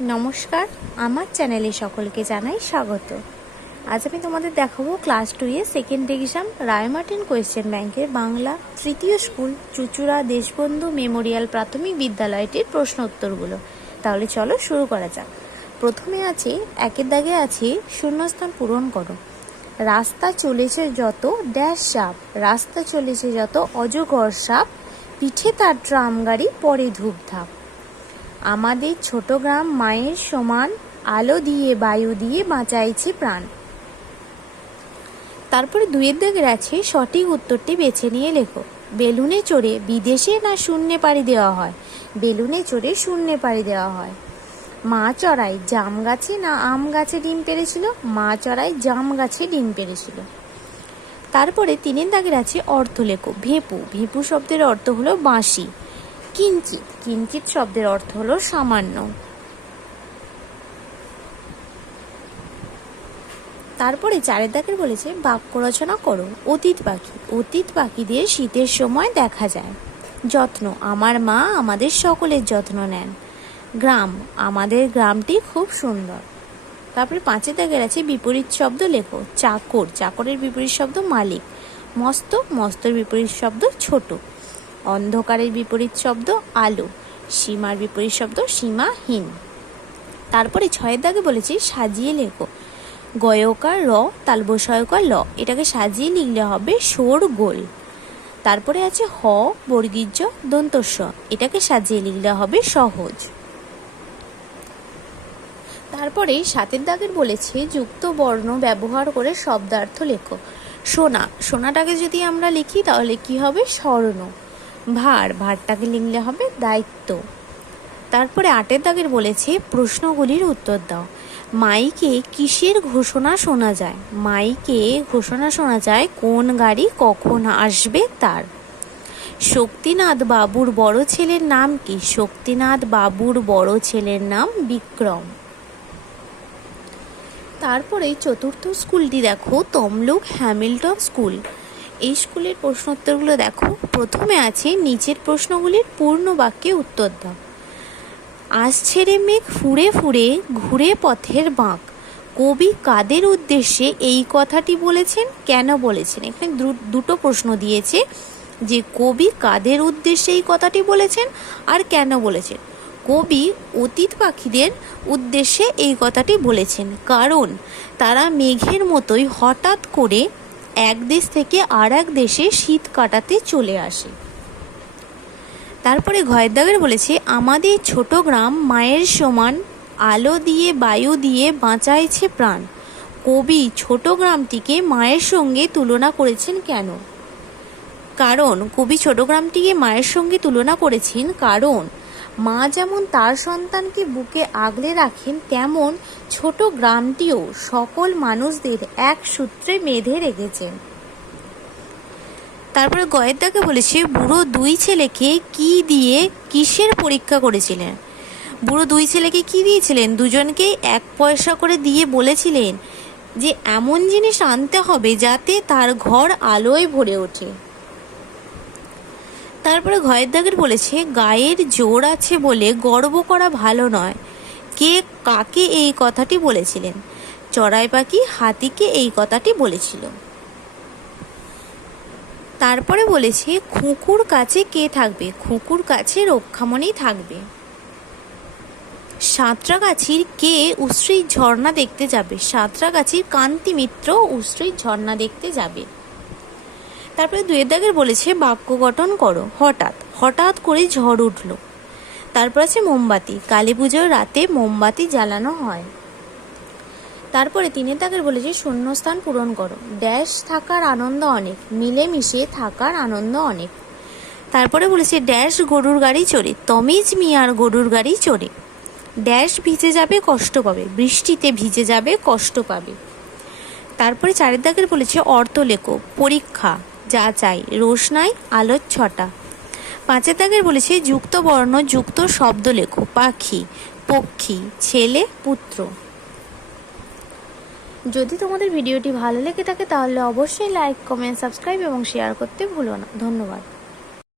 নমস্কার, আমার চ্যানেলে সকলকে জানাই স্বাগত। আজ আমি তোমাদের দেখাবো ক্লাস 2 এর সেকেন্ড এক্সাম রায়মার্টিন কোয়েশ্চেন ব্যাংকের বাংলা তৃতীয় স্কুল চুচুড়া দেশবন্ধু মেমোরিয়াল প্রাথমিক বিদ্যালয়টির প্রশ্ন উত্তরগুলো। তাহলে চলো শুরু করা যাক। প্রথমে আছে একের দাগে আছে শূন্যস্থান পূরণ করো। রাস্তা চলেছে যত ড্যাশ সাপ, রাস্তা চলেছে যত অজগর সাপ, পিঠে তার ট্রাম গাড়ি পরে ধূপধাপ। আমাদের ছোট গ্রাম মায়ের সমান, আলো দিয়ে বায়ু দিয়ে বাঁচাইছে প্রাণ। তারপরে দুইয়ের দাগের আছে সঠিক উত্তরটি বেছে নিয়ে লেখো। বেলুনে চড়ে বিদেশে না শূন্যে পাড়ি দেওয়া হয়? বেলুনে চড়ে শূন্যে পাড়ি দেওয়া হয়। মা চড়াই জাম গাছে না আম গাছে ডিম পেড়েছিল? মা চড়াই জাম গাছে ডিম পেড়েছিল। তারপরে তিনের দাগের আছে অর্থ লেখো। ভেপু, ভেপু শব্দের অর্থ হলো বাঁশি। কিঞ্চিত, কিঞ্চিত শব্দের অর্থ হলো সামান্য। তারপরে চারের দাগের বলেছে বাক্য রচনা করো। অতীত পাখি, অতীত পাখিদের শীতের সময় দেখা যায়। যত্ন, আমার মা আমাদের সকলের যত্ন নেন। গ্রাম, আমাদের গ্রামটি খুব সুন্দর। তারপরে পাঁচের দাগের আছে বিপরীত শব্দ লেখো। চাকর, চাকরের বিপরীত শব্দ মালিক। মস্ত, মস্তর বিপরীত শব্দ ছোট। অন্ধকারের বিপরীত শব্দ আলো। সীমার বিপরীত শব্দ সীমাহীন। তারপরে ছয়ের দাগে বলেছি সাজিয়ে লেখো। গয়কার র তালবসয়কার ল, এটাকে সাজিয়ে লিখলে হবে শোরগোল। তারপরে আছে হ বর্গীর্য দন্তস্ব, এটাকে সাজিয়ে লিখলে হবে সহজ। তারপরে সাতের দাগের বলেছে যুক্ত বর্ণ ব্যবহার করে শব্দার্থ লেখো। সোনা, সোনাটাকে যদি আমরা লিখি তাহলে কি হবে? স্বর্ণ। ভার, ভারটাকে লিখলে হবে দায়িত্ব। তারপরে আটের দাগের বলেছে প্রশ্নগুলির উত্তর দাও। মাইকে কিসের ঘোষণা শোনা যায়? মাইকে ঘোষণা শোনা যায় কোন গাড়ি কখন আসবে তার। শক্তিনাথ বাবুর বড় ছেলের নাম কি? শক্তিনাথ বাবুর বড় ছেলের নাম বিক্রম। তারপরে চতুর্থ স্কুলটি দেখো, তমলুক হ্যামিল্টন স্কুল। এই স্কুলের প্রশ্নোত্তরগুলো দেখো। প্রথমে আছে নিচের প্রশ্নগুলির পূর্ণ বাক্যে উত্তর দাও। আসছে রে মেঘ ফুরে ফুরে ঘুরে পথের বাঁক, কবি কাদের উদ্দেশ্যে এই কথাটি বলেছেন, কেন বলেছেন? এখানে দুটো প্রশ্ন দিয়েছে যে কবি কাদের উদ্দেশ্যে এই কথাটি বলেছেন আর কেন বলেছেন। কবি অতীত পাখিদের উদ্দেশ্যে এই কথাটি বলেছেন কারণ তারা মেঘের মতোই হঠাৎ করে এক দেশ থেকে আর এক দেশে শীত কাটাতে চলে আসে। তারপরে ঘয়ের দাগের বলেছে আমাদের ছোট গ্রাম মায়ের সমান, আলো দিয়ে বায়ু দিয়ে বাঁচাইছে প্রাণ। কবি ছোট গ্রামটিকে মায়ের সঙ্গে তুলনা করেছেন কেন? কারণ কবি ছোট গ্রামটিকে মায়ের সঙ্গে তুলনা করেছেন কারণ মা যেমন তার সন্তানকে বুকে আগলে রাখেন তেমন ছোট গ্রামটিও সকল মানুষদের এক সূত্রে বেঁধে রেখেছেন। তারপরে গয়ের দাগে বলেছে বুড়ো দুই ছেলেকে কি দিয়ে কিসের পরীক্ষা করেছিলেন? বুড়ো দুই ছেলেকে কি দিয়েছিলেন? দুজনকে 1 পয়সা করে দিয়ে বলেছিলেন যে এমন জিনিস আনতে হবে যাতে তার ঘর আলোয় ভরে ওঠে। তারপরে ঘয়ের দাগের বলেছে গায়ের জোর আছে বলে গর্ব করা ভালো নয়। কে কাকে এই কথাটি বলেছিলেন? চড়াই পাখি হাতিকে এই কথাটি বলেছিল। তারপরে বলেছে খুকুর কাছে কে থাকবে? খুকুর কাছে রক্ষামণি থাকবে। সাঁতরাগাছির কে উশ্রীর ঝর্ণা দেখতে যাবে? সাঁতরাগাছির কান্তি মিত্র উশ্রীর ঝর্ণা দেখতে যাবে। তারপরে দুয়ের দাগের বলেছে বাক্য গঠন করো। হঠাৎ, হঠাৎ করে ঝড় উঠল। তারপর আছে মোমবাতি, কালী পুজোর রাতে মোমবাতি জ্বালানো হয়। তারপরে তিনের দাগের বলেছে শূন্যস্থান পূরণ করো। ড্যাশ থাকার আনন্দ অনেক, মিলেমিশে থাকার আনন্দ অনেক। তারপরে বলেছে ড্যাশ গরুর গাড়ি চড়ে, তমিজ মিয়ার গরুর গাড়ি চড়ে। ড্যাশ ভিজে যাবে কষ্ট পাবে, বৃষ্টিতে ভিজে যাবে কষ্ট পাবে। তারপরে চারের দাগের বলেছে অর্থ লেখো। পরীক্ষা, যা চাই, রোশনাই, আলোর ছটা। পাঁচের দাগের বলেছে যুক্ত বর্ণ যুক্ত শব্দ লেখো। পাখি, পক্ষী, ছেলে, পুত্র। যদি তোমাদের ভিডিওটি ভালো লেগে থাকে তাহলে অবশ্যই লাইক, কমেন্ট, সাবস্ক্রাইব এবং শেয়ার করতে ভুলো না। ধন্যবাদ।